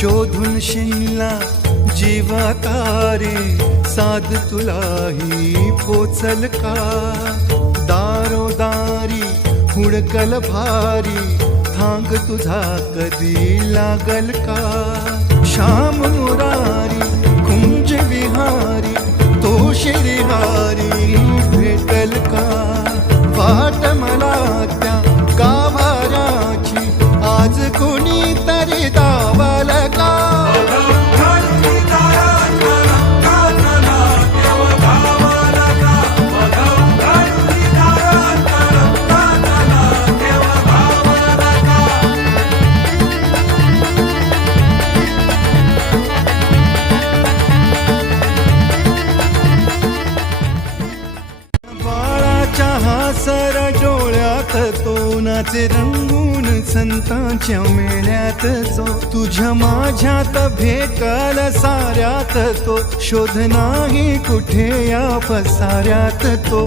शोधून शिनला जीवातारे साध तुलाही पोचल का दारोदारी हुडकल भारी थांग तुझा कधी लागल का श्याम मुरारी कुंज विहारी तो शिरिहारी भेटल का वाट मला त्या गाभाऱ्याची आज कोणी तरी दावाल का हासर डोळ्यात तो नाचे रंगून संतांच्या मेळ्यात जो तुझ्या माझ्यात भेटल साऱ्यात तो शोध नाही कुठे या पसाऱ्यात तो